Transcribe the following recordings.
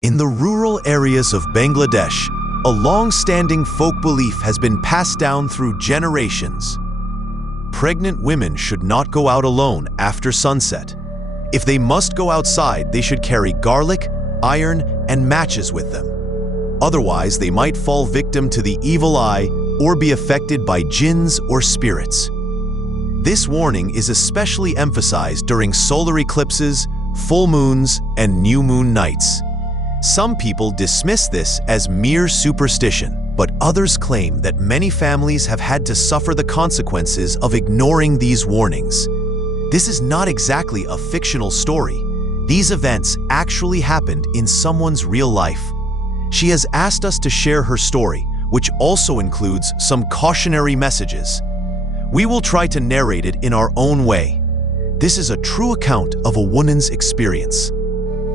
In the rural areas of Bangladesh, a long-standing folk belief has been passed down through generations. Pregnant women should not go out alone after sunset. If they must go outside, they should carry garlic, iron, and matches with them. Otherwise, they might fall victim to the evil eye or be affected by jinns or spirits. This warning is especially emphasized during solar eclipses, full moons, and new moon nights. Some people dismiss this as mere superstition, but others claim that many families have had to suffer the consequences of ignoring these warnings. This is not exactly a fictional story. These events actually happened in someone's real life. She has asked us to share her story, which also includes some cautionary messages. We will try to narrate it in our own way. This is a true account of a woman's experience.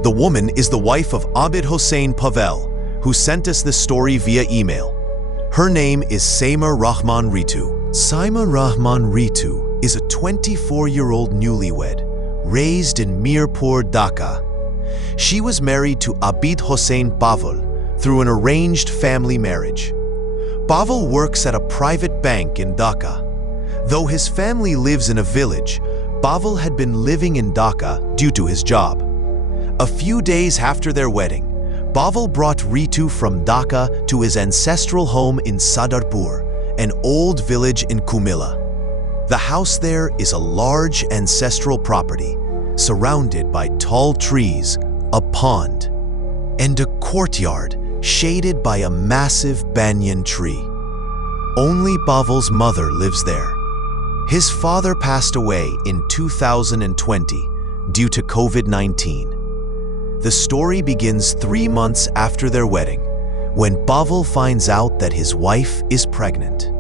The woman is the wife of Abid Hossein Pavel, who sent us this story via email. Her name is Saima Rahman Ritu. Saima Rahman Ritu is a 24-year-old newlywed, raised in Mirpur, Dhaka. She was married to Abid Hossein Pavel through an arranged family marriage. Pavel works at a private bank in Dhaka. Though his family lives in a village, Pavel had been living in Dhaka due to his job. A few days after their wedding, Pavel brought Ritu from Dhaka to his ancestral home in Sadarpur, an old village in Kumilla. The house there is a large ancestral property, surrounded by tall trees, a pond, and a courtyard shaded by a massive banyan tree. Only Pavel's mother lives there. His father passed away in 2020 due to COVID-19. The story begins 3 months after their wedding, when Pavel finds out that his wife is pregnant.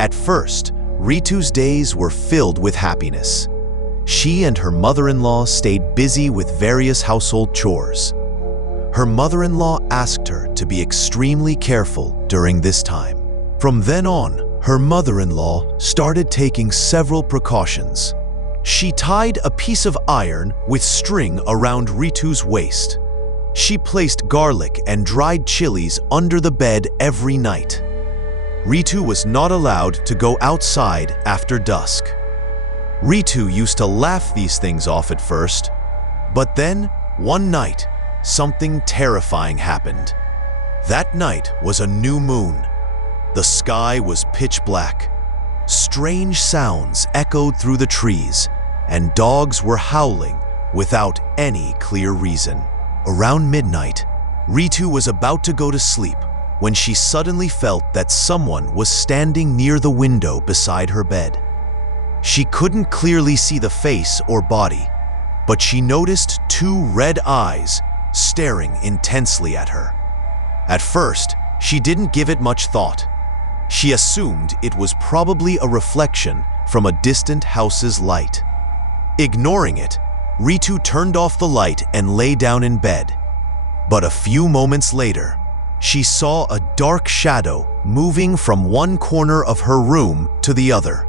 At first, Ritu's days were filled with happiness. She and her mother-in-law stayed busy with various household chores. Her mother-in-law asked her to be extremely careful during this time. From then on, her mother-in-law started taking several precautions. She tied a piece of iron with string around Ritu's waist. She placed garlic and dried chilies under the bed every night. Ritu was not allowed to go outside after dusk. Ritu used to laugh these things off at first, but then, one night, something terrifying happened. That night was a new moon. The sky was pitch black. Strange sounds echoed through the trees, and dogs were howling without any clear reason. Around midnight, Ritu was about to go to sleep when she suddenly felt that someone was standing near the window beside her bed. She couldn't clearly see the face or body, but she noticed 2 red eyes staring intensely at her. At first, she didn't give it much thought. She assumed it was probably a reflection from a distant house's light. Ignoring it, Ritu turned off the light and lay down in bed. But a few moments later, she saw a dark shadow moving from one corner of her room to the other.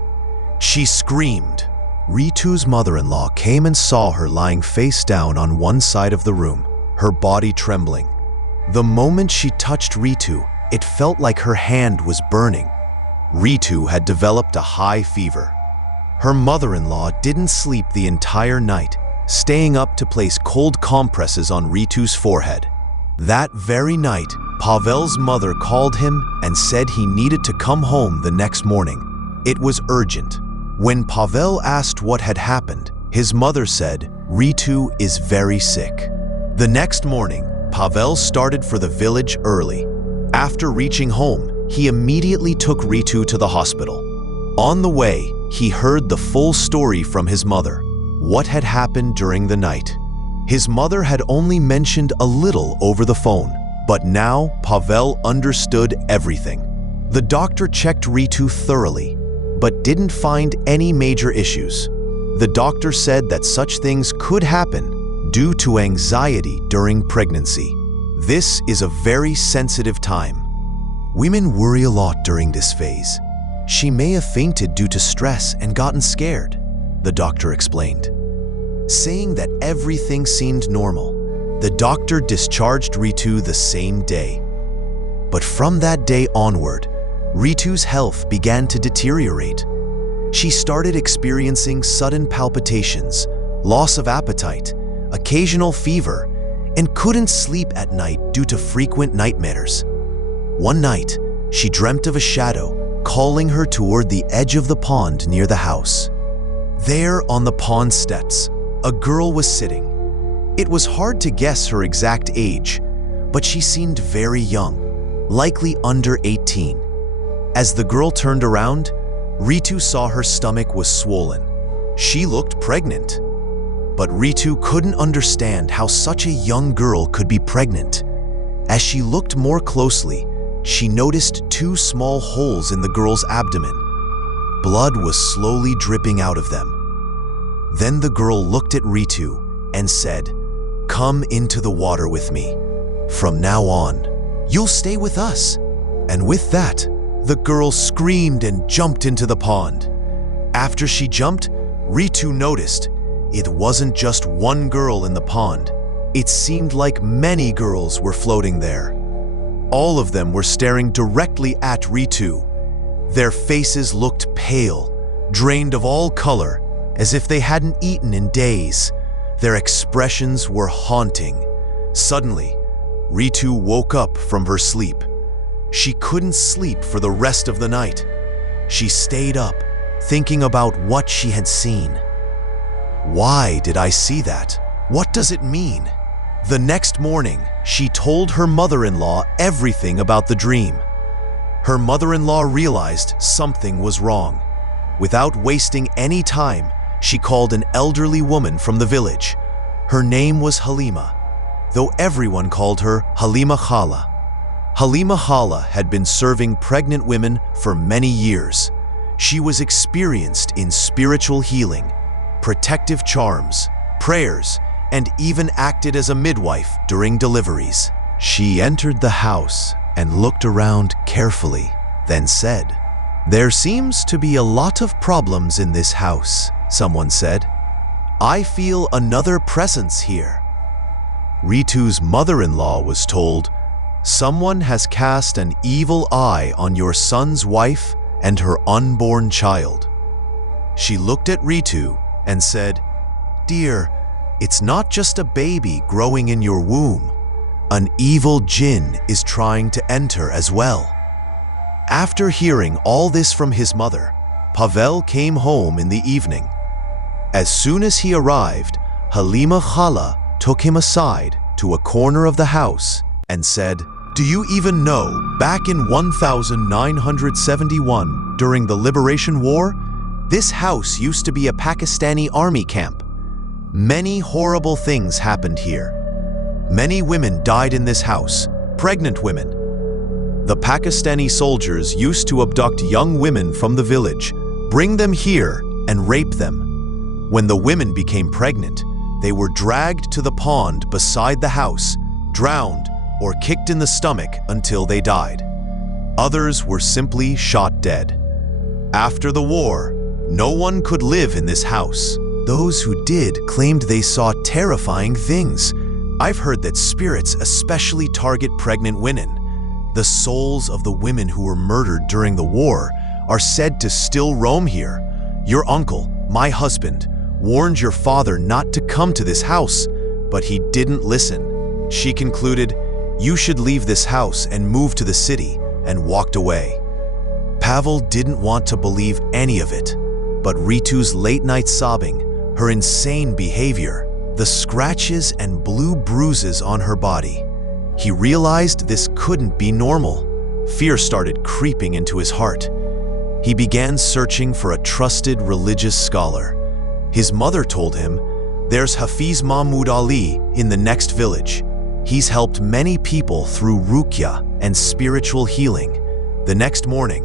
She screamed. Ritu's mother-in-law came and saw her lying face down on one side of the room, her body trembling. The moment she touched Ritu, it felt like her hand was burning. Ritu had developed a high fever. Her mother-in-law didn't sleep the entire night, staying up to place cold compresses on Ritu's forehead. That very night, Pavel's mother called him and said he needed to come home the next morning. It was urgent. When Pavel asked what had happened, his mother said, "Ritu is very sick." The next morning, Pavel started for the village early. After reaching home, he immediately took Ritu to the hospital. On the way, he heard the full story from his mother, what had happened during the night. His mother had only mentioned a little over the phone, but now Pavel understood everything. The doctor checked Ritu thoroughly, but didn't find any major issues. The doctor said that such things could happen due to anxiety during pregnancy. This is a very sensitive time. Women worry a lot during this phase. She may have fainted due to stress and gotten scared, the doctor explained. Saying that everything seemed normal, The doctor discharged Ritu the same day. But from that day onward, Ritu's health began to deteriorate. She started experiencing sudden palpitations, loss of appetite, occasional fever, and couldn't sleep at night due to frequent nightmares. One night, she dreamt of a shadow calling her toward the edge of the pond near the house. There on the pond steps, a girl was sitting. It was hard to guess her exact age, but she seemed very young, likely under 18. As the girl turned around, Ritu saw her stomach was swollen. She looked pregnant. But Ritu couldn't understand how such a young girl could be pregnant. As she looked more closely, she noticed 2 small holes in the girl's abdomen. Blood was slowly dripping out of them. Then the girl looked at Ritu and said, "Come into the water with me. From now on, you'll stay with us." And with that, the girl screamed and jumped into the pond. After she jumped, Ritu noticed it wasn't just one girl in the pond. It seemed like many girls were floating there. All of them were staring directly at Ritu. Their faces looked pale, drained of all color, as if they hadn't eaten in days. Their expressions were haunting. Suddenly, Ritu woke up from her sleep. She couldn't sleep for the rest of the night. She stayed up, thinking about what she had seen. Why did I see that? What does it mean? The next morning, she told her mother-in-law everything about the dream. Her mother-in-law realized something was wrong. Without wasting any time, she called an elderly woman from the village. Her name was Halima, though everyone called her Halima Khala. Halima Khala had been serving pregnant women for many years. She was experienced in spiritual healing, protective charms, prayers, and even acted as a midwife during deliveries. She entered the house and looked around carefully, then said, "There seems to be a lot of problems in this house," someone said. "I feel another presence here." Ritu's mother-in-law was told, "Someone has cast an evil eye on your son's wife and her unborn child." She looked at Ritu and said, "Dear, it's not just a baby growing in your womb. An evil jinn is trying to enter as well." After hearing all this from his mother, Pavel came home in the evening. As soon as he arrived, Halima Khala took him aside to a corner of the house and said, "Do you even know, back in 1971, during the Liberation War, this house used to be a Pakistani army camp. Many horrible things happened here. Many women died in this house, pregnant women. The Pakistani soldiers used to abduct young women from the village, bring them here, and rape them. When the women became pregnant, they were dragged to the pond beside the house, drowned, or kicked in the stomach until they died. Others were simply shot dead. After the war, no one could live in this house. Those who did claimed they saw terrifying things. I've heard that spirits especially target pregnant women. The souls of the women who were murdered during the war are said to still roam here. Your uncle, my husband, warned your father not to come to this house, but he didn't listen. She concluded, you should leave this house and move to the city, and walked away. Pavel didn't want to believe any of it, but Ritu's late-night sobbing, her insane behavior, the scratches and blue bruises on her body. He realized this couldn't be normal. Fear started creeping into his heart. He began searching for a trusted religious scholar. His mother told him, "There's Hafiz Mahmoud Ali in the next village. He's helped many people through ruqya and spiritual healing." The next morning,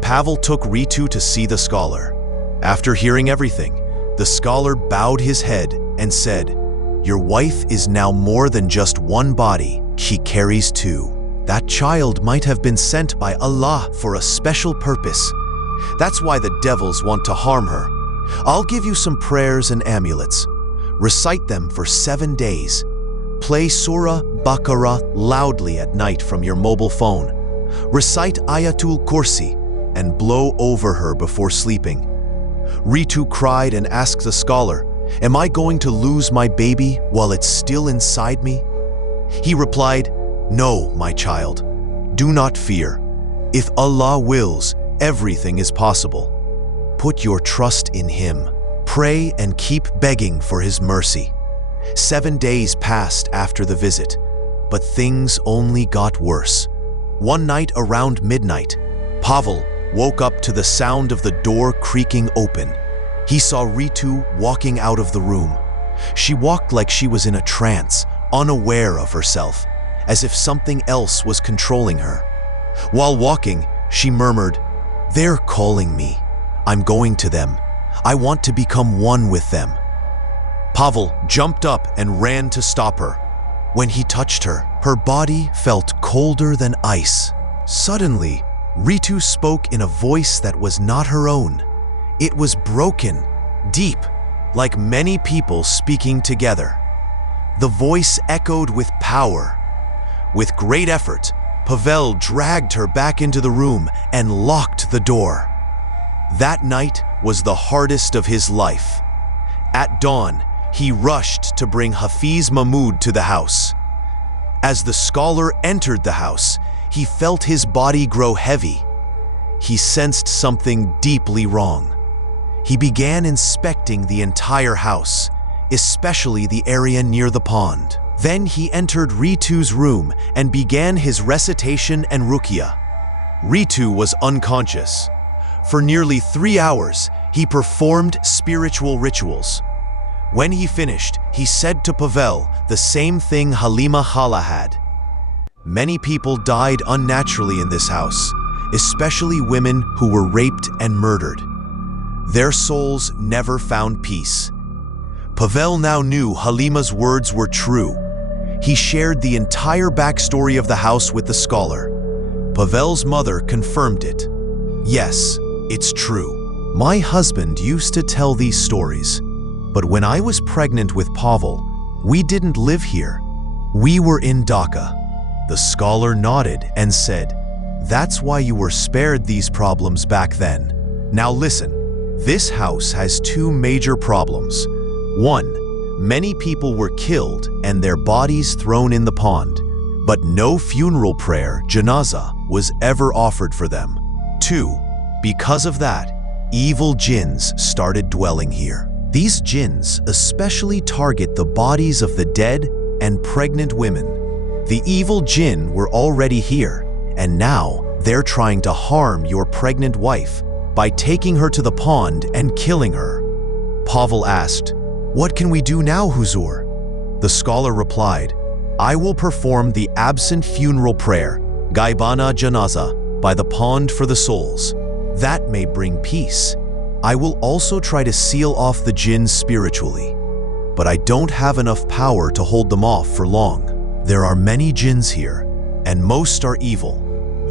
Pavel took Ritu to see the scholar. After hearing everything, the scholar bowed his head and said, "Your wife is now more than just one body, she carries two. That child might have been sent by Allah for a special purpose. That's why the devils want to harm her. I'll give you some prayers and amulets. Recite them for 7 days. Play Surah Baqarah loudly at night from your mobile phone. Recite Ayatul Kursi and blow over her before sleeping. Ritu cried and asked the scholar, "Am I going to lose my baby while it's still inside me?" He replied, "No, my child. Do not fear. If Allah wills, everything is possible. Put your trust in Him. Pray and keep begging for His mercy." 7 days passed after the visit, but things only got worse. One night around midnight, Pavel woke up to the sound of the door creaking open. He saw Ritu walking out of the room. She walked like she was in a trance, unaware of herself, as if something else was controlling her. While walking, she murmured, "They're calling me. I'm going to them. I want to become one with them." Pavel jumped up and ran to stop her. When he touched her, her body felt colder than ice. Suddenly, Ritu spoke in a voice that was not her own. It was broken, deep, like many people speaking together. The voice echoed with power. With great effort, Pavel dragged her back into the room and locked the door. That night was the hardest of his life. At dawn, he rushed to bring Hafiz Mahmud to the house. As the scholar entered the house, he felt his body grow heavy. He sensed something deeply wrong. He began inspecting the entire house, especially the area near the pond. Then he entered Ritu's room and began his recitation and ruqya. Ritu was unconscious. For nearly 3 hours, he performed spiritual rituals. When he finished, he said to Pavel the same thing Halima Khala had. Many people died unnaturally in this house, especially women who were raped and murdered. Their souls never found peace. Pavel now knew Halima's words were true. He shared the entire backstory of the house with the scholar. Pavel's mother confirmed it. "Yes, it's true. My husband used to tell these stories, but when I was pregnant with Pavel, we didn't live here. We were in Dhaka." The scholar nodded and said, "That's why you were spared these problems back then. Now listen, this house has 2 major problems. 1, many people were killed and their bodies thrown in the pond, but no funeral prayer, janazah, was ever offered for them. 2, because of that, evil jinns started dwelling here. These jinns especially target the bodies of the dead and pregnant women. The evil jinn were already here, and now they're trying to harm your pregnant wife by taking her to the pond and killing her." Pavel asked, "What can we do now, Huzur?" The scholar replied, "I will perform the absent funeral prayer, Gaibana Janazah, by the pond for the souls. That may bring peace. I will also try to seal off the jinns spiritually, but I don't have enough power to hold them off for long. There are many jinns here, and most are evil,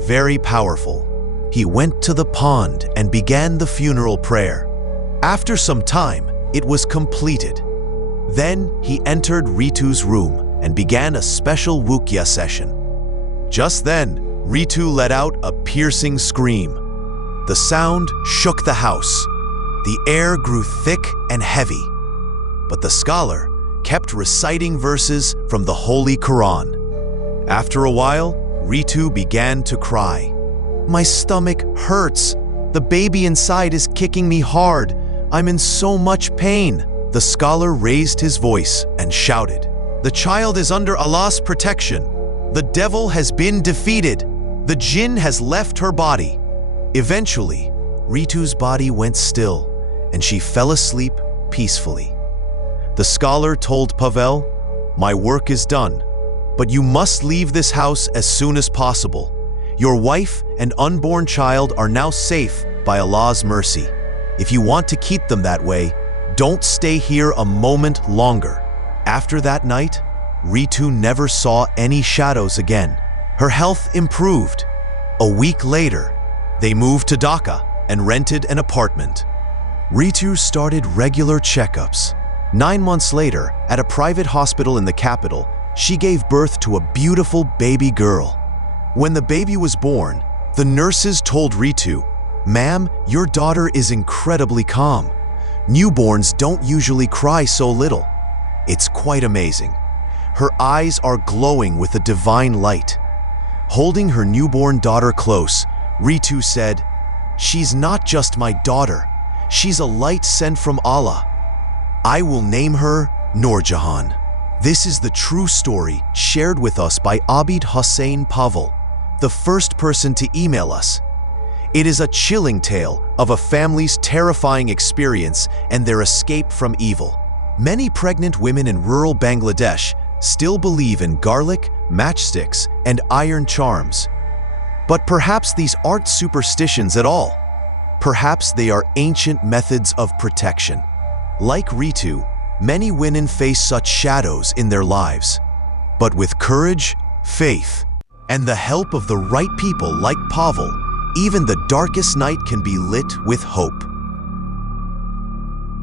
very powerful." He went to the pond and began the funeral prayer. After some time, it was completed. Then he entered Ritu's room and began a special ruqya session. Just then, Ritu let out a piercing scream. The sound shook the house. The air grew thick and heavy, but the scholar kept reciting verses from the Holy Quran. After a while, Ritu began to cry. "My stomach hurts. The baby inside is kicking me hard. I'm in so much pain." The scholar raised his voice and shouted, "The child is under Allah's protection. The devil has been defeated. The jinn has left her body." Eventually, Ritu's body went still, and she fell asleep peacefully. The scholar told Pavel, "My work is done, but you must leave this house as soon as possible. Your wife and unborn child are now safe by Allah's mercy. If you want to keep them that way, don't stay here a moment longer." After that night, Ritu never saw any shadows again. Her health improved. A week later, they moved to Dhaka and rented an apartment. Ritu started regular checkups. 9 months later, at a private hospital in the capital, She gave birth to a beautiful baby girl. When the baby was born, the nurses told Ritu, "Ma'am, your daughter is incredibly calm. Newborns don't usually cry so little." It's quite amazing. Her eyes are glowing with a divine light. Holding her newborn daughter close, Ritu said, "She's not just my daughter. She's a light sent from Allah. I will name her Noorjahan." This is the true story shared with us by Abid Hussein Pavel, the first person to email us. It is a chilling tale of a family's terrifying experience and their escape from evil. Many pregnant women in rural Bangladesh still believe in garlic, matchsticks, and iron charms. But perhaps these aren't superstitions at all. Perhaps they are ancient methods of protection. Like Ritu, many women face such shadows in their lives. But with courage, faith, and the help of the right people like Pavel, even the darkest night can be lit with hope.